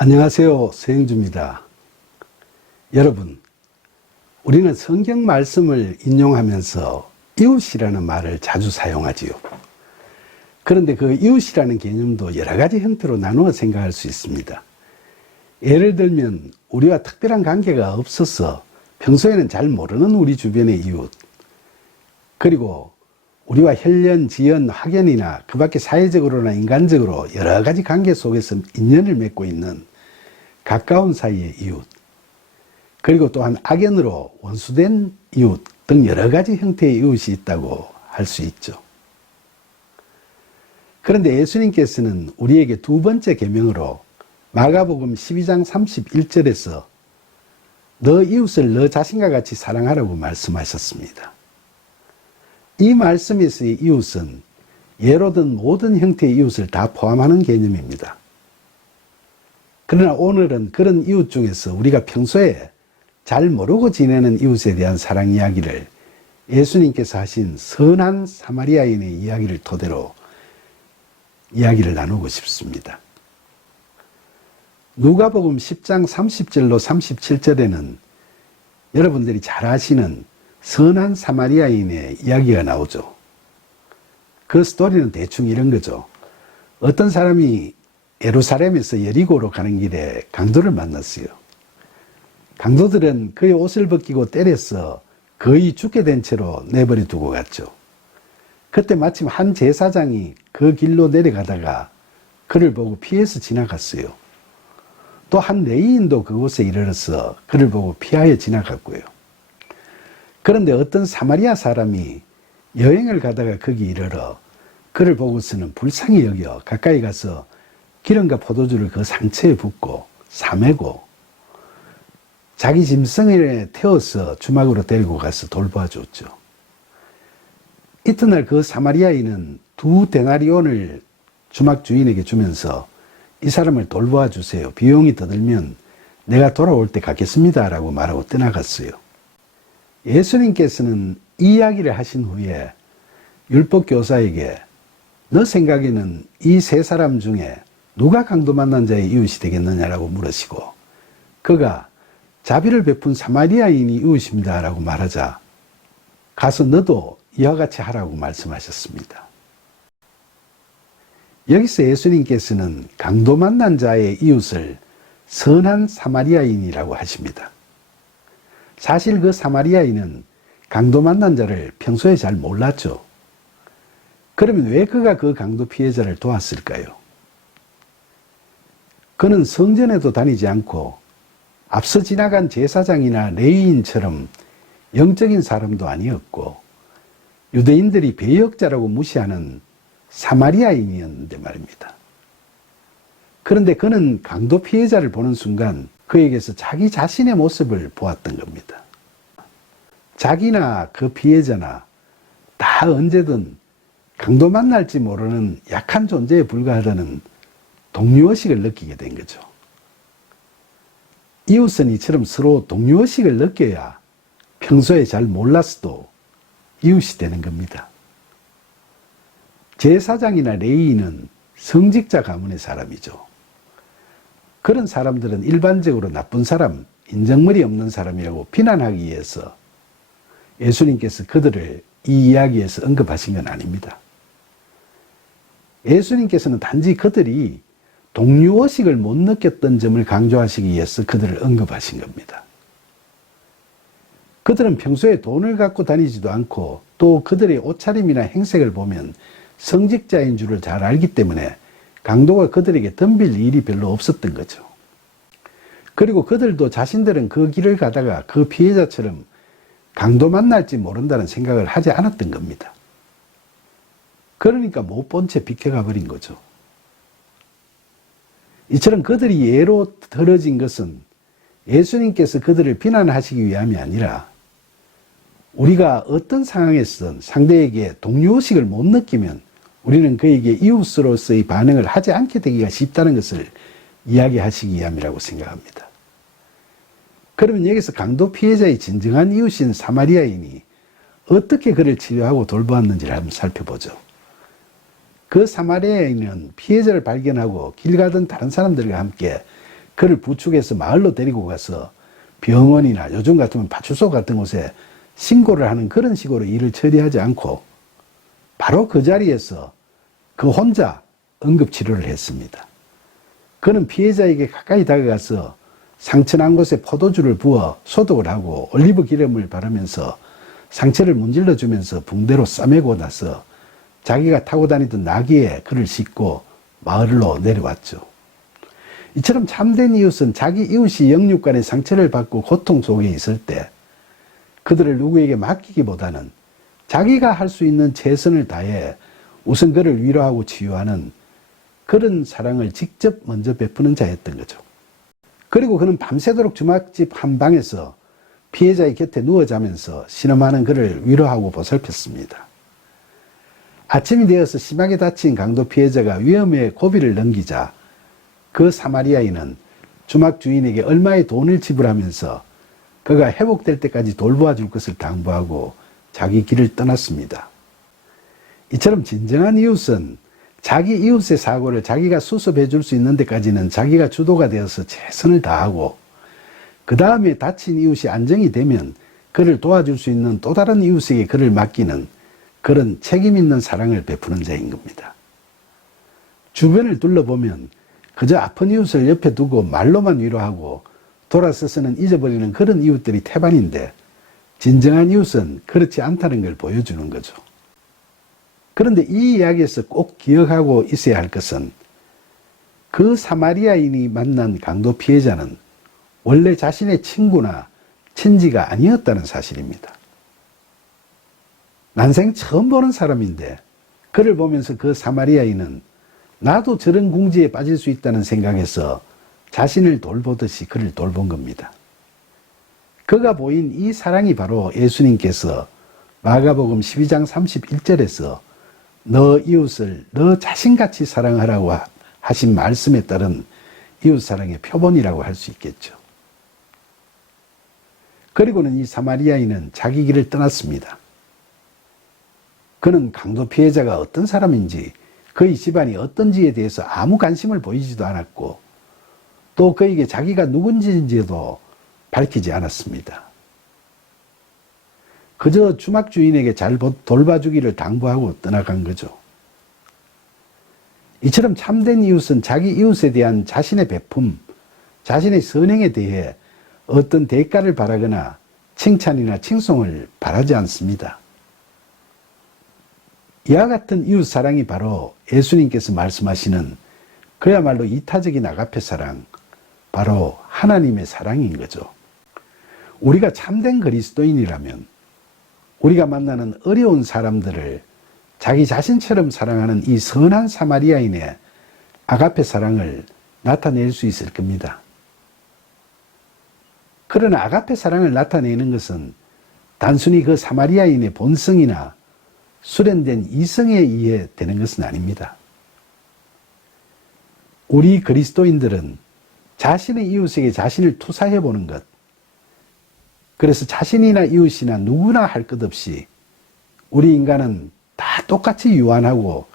안녕하세요. 서영주입니다. 여러분, 우리는 성경 말씀을 인용하면서 이웃이라는 말을 자주 사용하지요. 그런데 그 이웃이라는 개념도 여러 가지 형태로 나누어 생각할 수 있습니다. 예를 들면 우리와 특별한 관계가 없어서 평소에는 잘 모르는 우리 주변의 이웃, 그리고 우리와 혈연, 지연, 확연이나 그 밖에 사회적으로나 인간적으로 여러 가지 관계 속에서 인연을 맺고 있는 가까운 사이의 이웃, 그리고 또한 악연으로 원수된 이웃 등 여러 가지 형태의 이웃이 있다고 할 수 있죠. 그런데 예수님께서는 우리에게 두 번째 계명으로 마가복음 12장 31절에서 너 이웃을 너 자신과 같이 사랑하라고 말씀하셨습니다. 이 말씀에서의 이웃은 예로 든 모든 형태의 이웃을 다 포함하는 개념입니다. 그러나 오늘은 그런 이웃 중에서 우리가 평소에 잘 모르고 지내는 이웃에 대한 사랑 이야기를 예수님께서 하신 선한 사마리아인의 이야기를 토대로 이야기를 나누고 싶습니다. 누가복음 10장 30절로 37절에는 여러분들이 잘 아시는 선한 사마리아인의 이야기가 나오죠. 그 스토리는 대충 이런 거죠. 어떤 사람이 예루살렘에서 여리고로 가는 길에 강도를 만났어요. 강도들은 그의 옷을 벗기고 때려서 거의 죽게 된 채로 내버려 두고 갔죠. 그때 마침 한 제사장이 그 길로 내려가다가 그를 보고 피해서 지나갔어요. 또 한 레위인도 그곳에 이르러서 그를 보고 피하여 지나갔고요. 그런데 어떤 사마리아 사람이 여행을 가다가 거기 이르러 그를 보고서는 불쌍히 여겨 가까이 가서 기름과 포도주를 그 상처에 붓고 사매고 자기 짐승에 태워서 주막으로 데리고 가서 돌보아줬죠. 이튿날 그 사마리아인은 2데나리온을 주막 주인에게 주면서 이 사람을 돌보아 주세요. 비용이 더 들면 내가 돌아올 때 갚겠습니다 라고 말하고 떠나갔어요. 예수님께서는 이 이야기를 하신 후에 율법교사에게 너 생각에는 이 세 사람 중에 누가 강도 만난 자의 이웃이 되겠느냐라고 물으시고 그가 자비를 베푼 사마리아인이 이웃입니다 라고 말하자 가서 너도 이와 같이 하라고 말씀하셨습니다. 여기서 예수님께서는 강도 만난 자의 이웃을 선한 사마리아인이라고 하십니다. 사실 그 사마리아인은 강도 만난 자를 평소에 잘 몰랐죠. 그러면 왜 그가 그 강도 피해자를 도왔을까요? 그는 성전에도 다니지 않고 앞서 지나간 제사장이나 레위인처럼 영적인 사람도 아니었고 유대인들이 배역자라고 무시하는 사마리아인이었는데 말입니다. 그런데 그는 강도 피해자를 보는 순간 그에게서 자기 자신의 모습을 보았던 겁니다. 자기나 그 피해자나 다 언제든 강도 만날지 모르는 약한 존재에 불과하다는 동료의식을 느끼게 된 거죠. 이웃은 이처럼 서로 동료의식을 느껴야 평소에 잘 몰랐어도 이웃이 되는 겁니다. 제사장이나 레위인은 성직자 가문의 사람이죠. 그런 사람들은 일반적으로 나쁜 사람, 인정머리 없는 사람이라고 비난하기 위해서 예수님께서 그들을 이 이야기에서 언급하신 건 아닙니다. 예수님께서는 단지 그들이 동료의식을 못 느꼈던 점을 강조하시기 위해서 그들을 언급하신 겁니다. 그들은 평소에 돈을 갖고 다니지도 않고 또 그들의 옷차림이나 행색을 보면 성직자인 줄을 잘 알기 때문에 강도가 그들에게 덤빌 일이 별로 없었던 거죠. 그리고 그들도 자신들은 그 길을 가다가 그 피해자처럼 강도 만날지 모른다는 생각을 하지 않았던 겁니다. 그러니까 못 본 채 비켜가 버린 거죠. 이처럼 그들이 예로 들어진 것은 예수님께서 그들을 비난하시기 위함이 아니라 우리가 어떤 상황에서든 상대에게 동료의식을 못 느끼면 우리는 그에게 이웃으로서의 반응을 하지 않게 되기가 쉽다는 것을 이야기하시기 위함이라고 생각합니다. 그러면 여기서 강도 피해자의 진정한 이웃인 사마리아인이 어떻게 그를 치료하고 돌보았는지를 한번 살펴보죠. 그 사마리아인은 피해자를 발견하고 길 가던 다른 사람들과 함께 그를 부축해서 마을로 데리고 가서 병원이나 요즘 같으면 파출소 같은 곳에 신고를 하는 그런 식으로 일을 처리하지 않고 바로 그 자리에서 그 혼자 응급치료를 했습니다. 그는 피해자에게 가까이 다가가서 상처난 곳에 포도주를 부어 소독을 하고 올리브 기름을 바르면서 상처를 문질러 주면서 붕대로 싸매고 나서 자기가 타고 다니던 나귀에 그를 싣고 마을로 내려왔죠. 이처럼 참된 이웃은 자기 이웃이 영육간의 상처를 받고 고통 속에 있을 때 그들을 누구에게 맡기기보다는 자기가 할 수 있는 최선을 다해 우선 그를 위로하고 치유하는 그런 사랑을 직접 먼저 베푸는 자였던 거죠. 그리고 그는 밤새도록 주막집 한 방에서 피해자의 곁에 누워 자면서 신음하는 그를 위로하고 보살폈습니다. 아침이 되어서 심하게 다친 강도 피해자가 위험의 고비를 넘기자 그 사마리아인은 주막 주인에게 얼마의 돈을 지불하면서 그가 회복될 때까지 돌보아 줄 것을 당부하고 자기 길을 떠났습니다. 이처럼 진정한 이웃은 자기 이웃의 사고를 자기가 수습해 줄 수 있는 데까지는 자기가 주도가 되어서 최선을 다하고 그 다음에 다친 이웃이 안정이 되면 그를 도와줄 수 있는 또 다른 이웃에게 그를 맡기는 그런 책임 있는 사랑을 베푸는 자인 겁니다. 주변을 둘러보면 그저 아픈 이웃을 옆에 두고 말로만 위로하고 돌아서서는 잊어버리는 그런 이웃들이 태반인데 진정한 이웃은 그렇지 않다는 걸 보여주는 거죠. 그런데 이 이야기에서 꼭 기억하고 있어야 할 것은 그 사마리아인이 만난 강도 피해자는 원래 자신의 친구나 친지가 아니었다는 사실입니다. 난생 처음 보는 사람인데 그를 보면서 그 사마리아인은 나도 저런 궁지에 빠질 수 있다는 생각에서 자신을 돌보듯이 그를 돌본 겁니다. 그가 보인 이 사랑이 바로 예수님께서 마가복음 12장 31절에서 너 이웃을 너 자신같이 사랑하라고 하신 말씀에 따른 이웃사랑의 표본이라고 할 수 있겠죠. 그리고는 이 사마리아인은 자기 길을 떠났습니다. 그는 강도 피해자가 어떤 사람인지 그의 집안이 어떤지에 대해서 아무 관심을 보이지도 않았고 또 그에게 자기가 누군지도 밝히지 않았습니다. 그저 주막 주인에게 잘 돌봐주기를 당부하고 떠나간 거죠. 이처럼 참된 이웃은 자기 이웃에 대한 자신의 베품, 자신의 선행에 대해 어떤 대가를 바라거나 칭찬이나 칭송을 바라지 않습니다. 이와 같은 이웃 사랑이 바로 예수님께서 말씀하시는 그야말로 이타적인 아가페 사랑, 바로 하나님의 사랑인 거죠. 우리가 참된 그리스도인이라면 우리가 만나는 어려운 사람들을 자기 자신처럼 사랑하는 이 선한 사마리아인의 아가페 사랑을 나타낼 수 있을 겁니다. 그러나 아가페 사랑을 나타내는 것은 단순히 그 사마리아인의 본성이나 수련된 이성에 의해 되는 것은 아닙니다. 우리 그리스도인들은 자신의 이웃에게 자신을 투사해 보는 것, 그래서 자신이나 이웃이나 누구나 할 것 없이 우리 인간은 다 똑같이 유한하고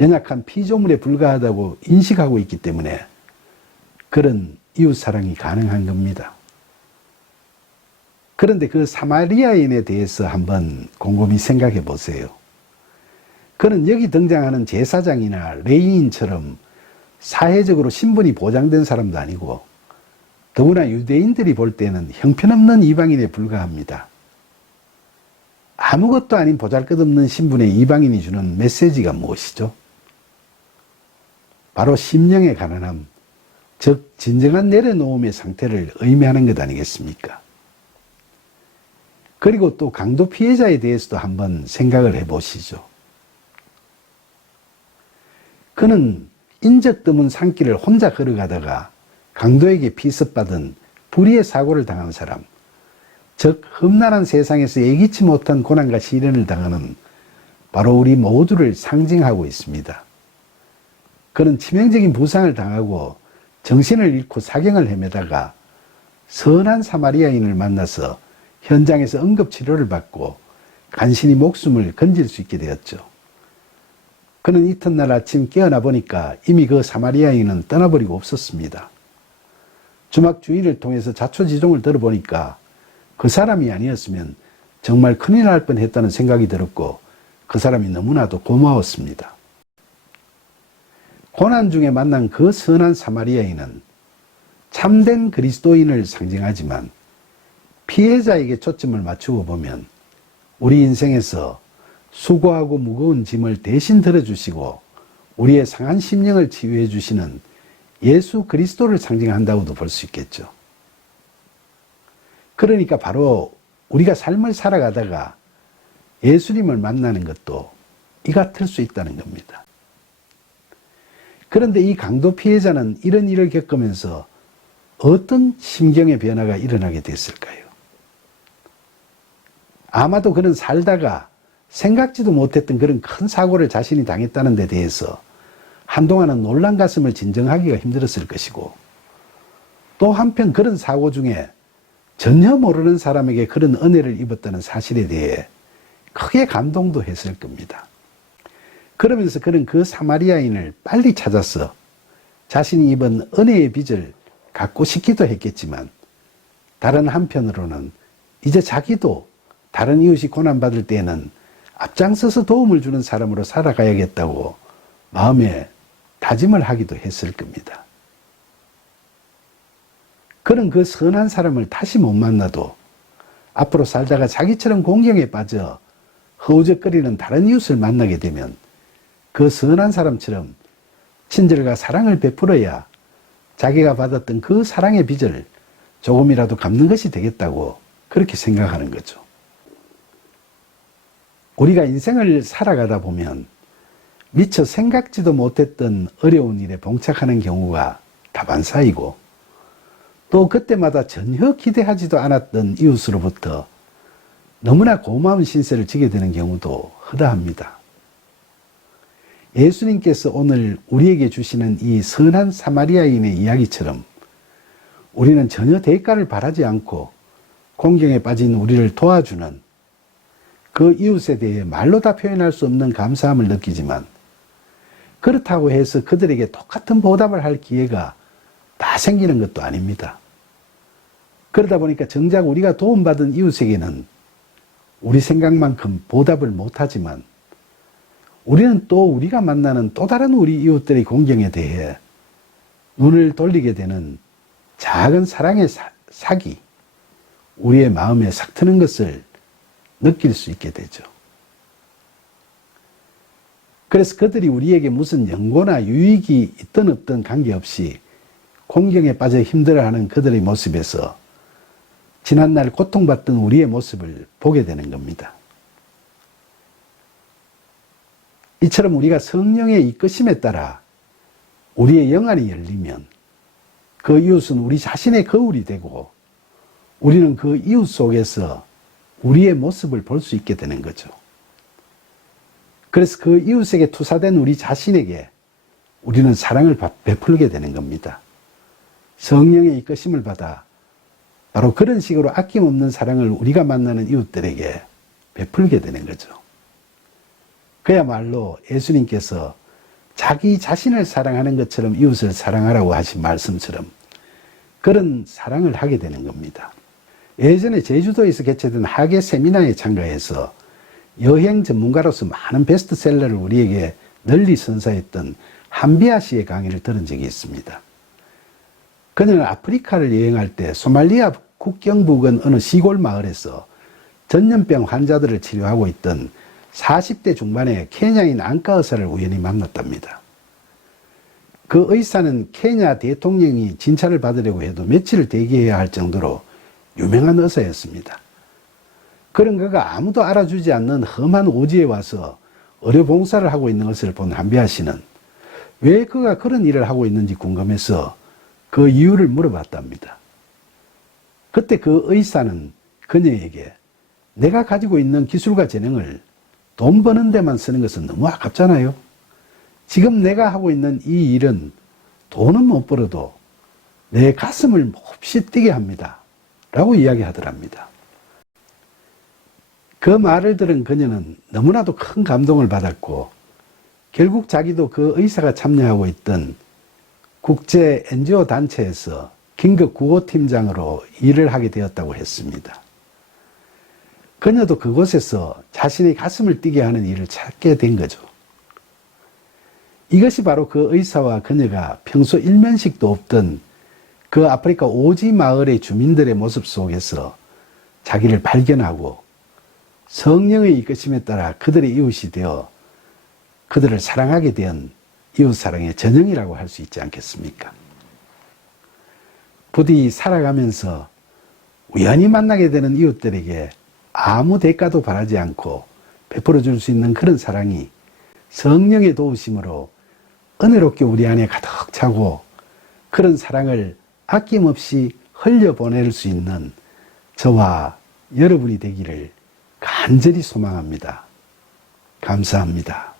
연약한 피조물에 불과하다고 인식하고 있기 때문에 그런 이웃사랑이 가능한 겁니다. 그런데 그 사마리아인에 대해서 한번 곰곰이 생각해 보세요. 그는 여기 등장하는 제사장이나 레위인처럼 사회적으로 신분이 보장된 사람도 아니고 더구나 유대인들이 볼 때는 형편없는 이방인에 불과합니다. 아무것도 아닌 보잘것없는 신분의 이방인이 주는 메시지가 무엇이죠? 바로 심령의 가난함, 즉 진정한 내려놓음의 상태를 의미하는 것 아니겠습니까? 그리고 또 강도 피해자에 대해서도 한번 생각을 해보시죠. 그는 인적 드문 산길을 혼자 걸어가다가 강도에게 피습받은 불의의 사고를 당한 사람, 즉 험난한 세상에서 예기치 못한 고난과 시련을 당하는 바로 우리 모두를 상징하고 있습니다. 그는 치명적인 부상을 당하고 정신을 잃고 사경을 헤매다가 선한 사마리아인을 만나서 현장에서 응급치료를 받고 간신히 목숨을 건질 수 있게 되었죠. 그는 이튿날 아침 깨어나 보니까 이미 그 사마리아인은 떠나버리고 없었습니다. 주막 주인을 통해서 자초지종을 들어보니까 그 사람이 아니었으면 정말 큰일 날 뻔했다는 생각이 들었고 그 사람이 너무나도 고마웠습니다. 고난 중에 만난 그 선한 사마리아인은 참된 그리스도인을 상징하지만 피해자에게 초점을 맞추고 보면 우리 인생에서 수고하고 무거운 짐을 대신 들어주시고 우리의 상한 심령을 치유해 주시는 예수 그리스도를 상징한다고도 볼 수 있겠죠. 그러니까 바로 우리가 삶을 살아가다가 예수님을 만나는 것도 이 같을 수 있다는 겁니다. 그런데 이 강도 피해자는 이런 일을 겪으면서 어떤 심경의 변화가 일어나게 됐을까요? 아마도 그는 살다가 생각지도 못했던 그런 큰 사고를 자신이 당했다는 데 대해서 한동안은 놀란 가슴을 진정하기가 힘들었을 것이고, 또 한편 그런 사고 중에 전혀 모르는 사람에게 그런 은혜를 입었다는 사실에 대해 크게 감동도 했을 겁니다. 그러면서 그는 그 사마리아인을 빨리 찾아서 자신이 입은 은혜의 빚을 갚고 싶기도 했겠지만, 다른 한편으로는 이제 자기도 다른 이웃이 고난받을 때에는 앞장서서 도움을 주는 사람으로 살아가야겠다고 마음에 다짐을 하기도 했을 겁니다. 그는 그 선한 사람을 다시 못 만나도 앞으로 살다가 자기처럼 공경에 빠져 허우적거리는 다른 이웃을 만나게 되면 그 선한 사람처럼 친절과 사랑을 베풀어야 자기가 받았던 그 사랑의 빚을 조금이라도 갚는 것이 되겠다고 그렇게 생각하는 거죠. 우리가 인생을 살아가다 보면 미처 생각지도 못했던 어려운 일에 봉착하는 경우가 다반사이고, 또 그때마다 전혀 기대하지도 않았던 이웃으로부터 너무나 고마운 신세를 지게 되는 경우도 허다합니다. 예수님께서 오늘 우리에게 주시는 이 선한 사마리아인의 이야기처럼 우리는 전혀 대가를 바라지 않고 공경에 빠진 우리를 도와주는 그 이웃에 대해 말로 다 표현할 수 없는 감사함을 느끼지만, 그렇다고 해서 그들에게 똑같은 보답을 할 기회가 다 생기는 것도 아닙니다. 그러다 보니까 정작 우리가 도움받은 이웃에게는 우리 생각만큼 보답을 못하지만, 우리는 또 우리가 만나는 또 다른 우리 이웃들의 공경에 대해 눈을 돌리게 되는 작은 사랑의 삭이 우리의 마음에 싹 트는 것을 느낄 수 있게 되죠. 그래서 그들이 우리에게 무슨 연고나 유익이 있든 없든 관계없이 공경에 빠져 힘들어하는 그들의 모습에서 지난날 고통받던 우리의 모습을 보게 되는 겁니다. 이처럼 우리가 성령의 이끄심에 따라 우리의 영안이 열리면 그 이웃은 우리 자신의 거울이 되고, 우리는 그 이웃 속에서 우리의 모습을 볼 수 있게 되는 거죠. 그래서 그 이웃에게 투사된 우리 자신에게 우리는 사랑을 베풀게 되는 겁니다. 성령의 이끄심을 받아 바로 그런 식으로 아낌없는 사랑을 우리가 만나는 이웃들에게 베풀게 되는 거죠. 그야말로 예수님께서 자기 자신을 사랑하는 것처럼 이웃을 사랑하라고 하신 말씀처럼 그런 사랑을 하게 되는 겁니다. 예전에 제주도에서 개최된 학예 세미나에 참가해서 여행 전문가로서 많은 베스트셀러를 우리에게 널리 선사했던 한비아 씨의 강의를 들은 적이 있습니다. 그녀는 아프리카를 여행할 때 소말리아 국경 부근 어느 시골 마을에서 전염병 환자들을 치료하고 있던 40대 중반의 케냐인 안과 의사를 우연히 만났답니다. 그 의사는 케냐 대통령이 진찰을 받으려고 해도 며칠을 대기해야 할 정도로 유명한 의사였습니다. 그런 그가 아무도 알아주지 않는 험한 오지에 와서 의료 봉사를 하고 있는 것을 본 한비아 씨는 왜 그가 그런 일을 하고 있는지 궁금해서 그 이유를 물어봤답니다. 그때 그 의사는 그녀에게 내가 가지고 있는 기술과 재능을 돈 버는 데만 쓰는 것은 너무 아깝잖아요. 지금 내가 하고 있는 이 일은 돈은 못 벌어도 내 가슴을 몹시 뛰게 합니다. 라고 이야기하더랍니다. 그 말을 들은 그녀는 너무나도 큰 감동을 받았고, 결국 자기도 그 의사가 참여하고 있던 국제 NGO 단체에서 긴급 구호팀장으로 일을 하게 되었다고 했습니다. 그녀도 그곳에서 자신의 가슴을 뛰게 하는 일을 찾게 된 거죠. 이것이 바로 그 의사와 그녀가 평소 일면식도 없던 그 아프리카 오지 마을의 주민들의 모습 속에서 자기를 발견하고 성령의 이끄심에 따라 그들의 이웃이 되어 그들을 사랑하게 된 이웃사랑의 전형이라고 할 수 있지 않겠습니까? 부디 살아가면서 우연히 만나게 되는 이웃들에게 아무 대가도 바라지 않고 베풀어 줄 수 있는 그런 사랑이 성령의 도우심으로 은혜롭게 우리 안에 가득 차고 그런 사랑을 아낌없이 흘려보낼 수 있는 저와 여러분이 되기를 간절히 소망합니다. 감사합니다.